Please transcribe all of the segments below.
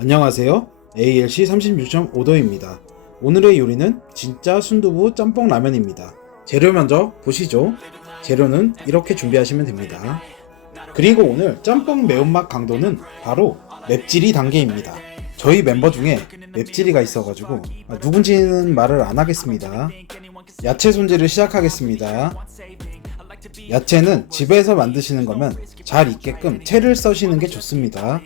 안녕하세요. ALC 36.5도입니다. 오늘의 요리는 진짜 순두부 짬뽕 라면입니다. 재료 먼저 보시죠. 재료는 이렇게 준비하시면 됩니다. 그리고 오늘 짬뽕 매운맛 강도는 바로 맵찔이 단계입니다. 저희 멤버 중에 맵찔이가 있어가지고 아, 누군지는 말을 안 하겠습니다. 야채 손질을 시작하겠습니다. 야채는 집에서 만드시는 거면 잘 익게끔 채를 써시는 게 좋습니다.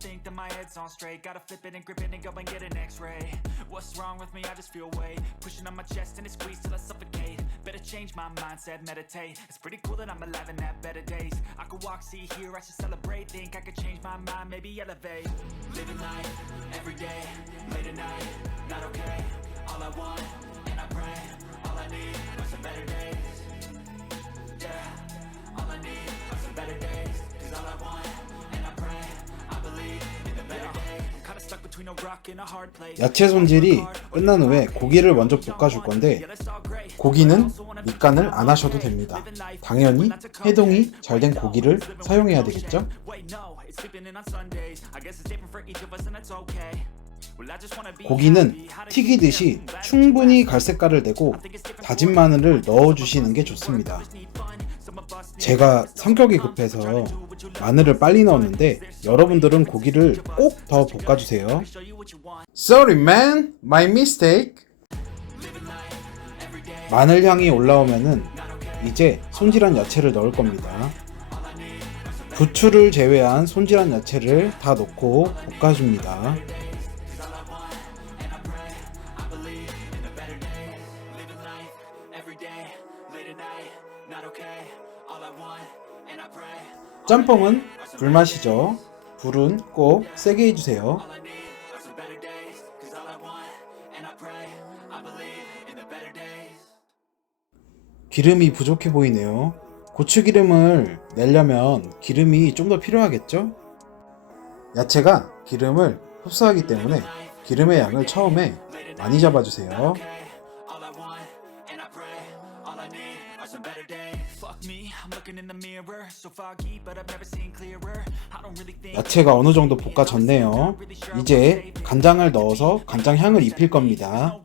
Think that my head's on straight. Gotta flip it and grip it and go and get an x-ray. What's wrong with me? I just feel weight. Pushing on my chest and it squeezes till I suffocate. Better change my mindset, meditate. It's pretty cool that I'm alive and have better days. I could walk, see, hear, I should celebrate. Think I could change my mind, maybe elevate. Living life, every day, late at night Not okay, all I want, and I pray. All I need are some better days 야채 손질이 끝난 후에 고기를 먼저 볶아줄 건데 고기는 밑간을 안 하셔도 됩니다. 당연히 해동이 잘 된 고기를 사용해야 되겠죠? 고기는 튀기듯이 충분히 갈색깔을 내고 다진 마늘을 넣어주시는 게 좋습니다. 제가 성격이 급해서 마늘을 빨리 넣었는데 여러분들은 고기를 꼭 더 볶아주세요. Sorry man, my mistake. 마늘 향이 올라오면은 이제 손질한 야채를 넣을 겁니다. 부추를 제외한 손질한 야채를 다 넣고 볶아줍니다. 짬뽕은 불맛이죠. 불은 꼭 세게 해주세요. 기름이 부족해 보이네요. 고추기름을 내려면 기름이 좀 더 필요하겠죠? 야채가 기름을 흡수하기 때문에 기름의 양을 처음에 많이 잡아주세요. 야채가 어느 정도 볶아졌네요. 이제 간장을 넣어서 간장 향을 입힐 겁니다.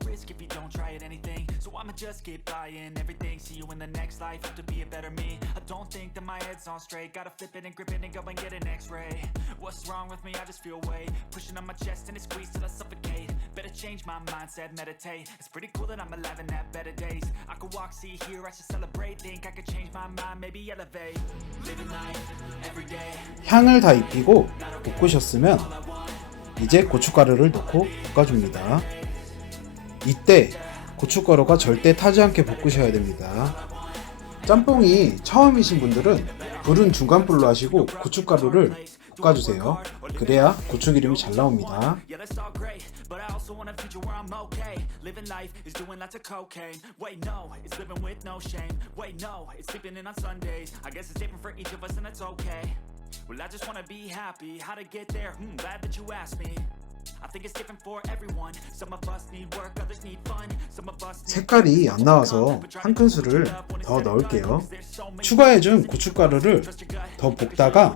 Just get buying everything see you in the next life have to be a better me i don't think that my head's on straight gotta flip it and grip it and go and get an x-ray what's wrong with me i just feel weight pushing on my chest and it squeezes till i suffocate better change my mindset meditate it's pretty cool that i'm alive and have better days i could walk see hear i should celebrate think i could change my mind maybe elevate living life every day 향을 다 입히고 볶으셨으면 이제 고춧가루를 넣고 볶아줍니다. 이때 고춧가루가 절대 타지 않게 볶으셔야 됩니다. 짬뽕이 처음이신 분들은 불은 중간불로 하시고 고춧가루를 볶아주세요. 그래야 고추기름이 잘 나옵니다. Hmm. I think it's different for everyone. Some of us need work, others need fun. Some of us need 색깔이 안 나와서 한 큰술을 더 넣을게요. 추가해준 고춧가루를 더 볶다가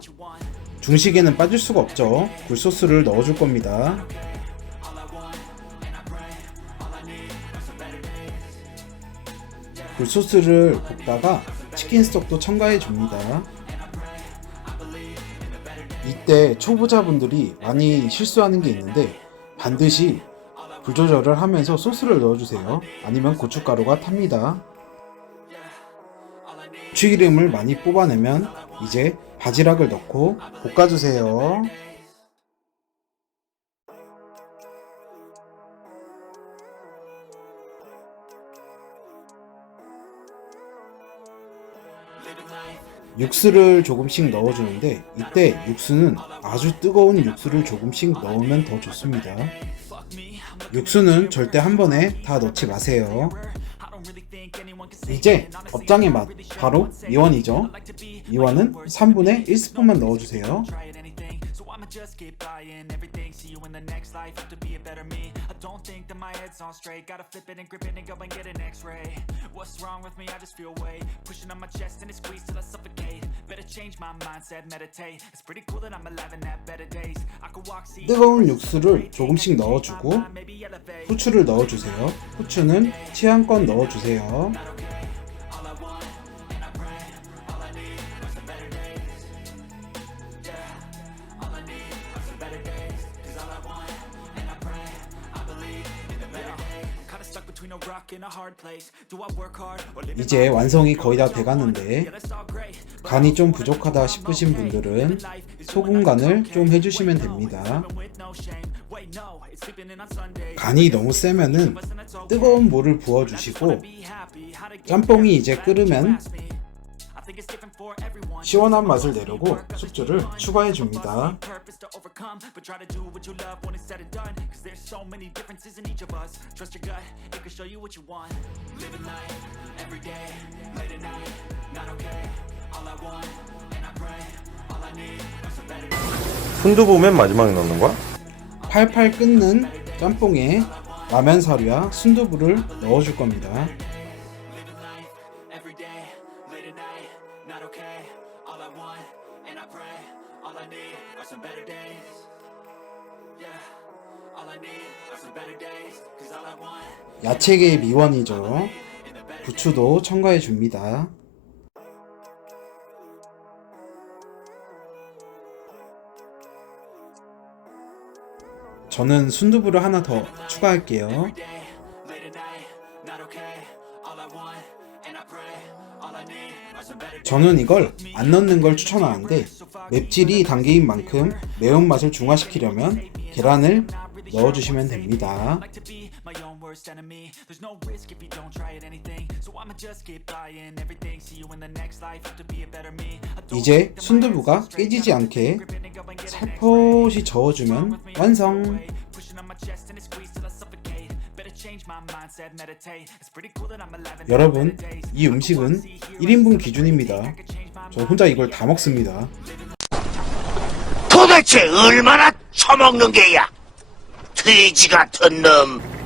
중식에는 빠질 수가 없죠. 굴소스를 넣어줄 겁니다. 굴소스를 볶다가 치킨 스톡도 첨가해 줍니다. 이때 초보자분들이 많이 실수하는 게 있는데 반드시 불 조절을 하면서 소스를 넣어주세요. 아니면 고춧가루가 탑니다. 고추기름을 많이 뽑아내면 이제 바지락을 넣고 볶아주세요. 육수를 조금씩 넣어주는데 이때 육수는 아주 뜨거운 육수를 조금씩 넣으면 더 좋습니다. 육수는 절대 한 번에 다 넣지 마세요. 이제 업장의 맛 바로 이완이죠. 이완은 3분의 1스푼만 넣어주세요. Don't think that my head's on straight. Gotta flip it and grip it and go and get an x-ray. What's wrong with me? I just feel weight pushing on my chest and it squeezes till I suffocate. Better change my mindset, meditate. It's pretty cool that I'm alive and have better days. I could walk, see 뜨거운 육수를 조금씩 넣어주고. 후추를 넣어주세요. 후추는 취향껏 넣어주세요. 이제 완성이 거의 다 돼가는데. 간이 좀 부족하다 싶으신 분들은 소금 간을 좀 해주시면 됩니다. 간이 너무 세면은 뜨거운 물을 부어주시고 짬뽕이 이제 끓으면 시원한 맛을 내려고 숙주를 추가해 줍니다. 순두부 맨 마지막에 넣는 거야? 팔팔 끓는 짬뽕에 라면 사료와 순두부를 넣어줄 겁니다. All I want. 야채계의 미원이죠. 부추도 첨가해 줍니다. 저는 순두부를 하나 더 추가할게요. some better days. 저는 이걸 안 넣는 걸 추천하는데 맵질이 단계인 만큼 매운맛을 중화시키려면 계란을 넣어주시면 됩니다. 이제 순두부가. 깨지지 않게 살포시 저어주면 완성! 여러분. 이 음식은 1인분 기준입니다. 저 혼자 이걸 다 먹습니다. 도대체 얼마나 처먹는 게야? 돼지 같은 놈.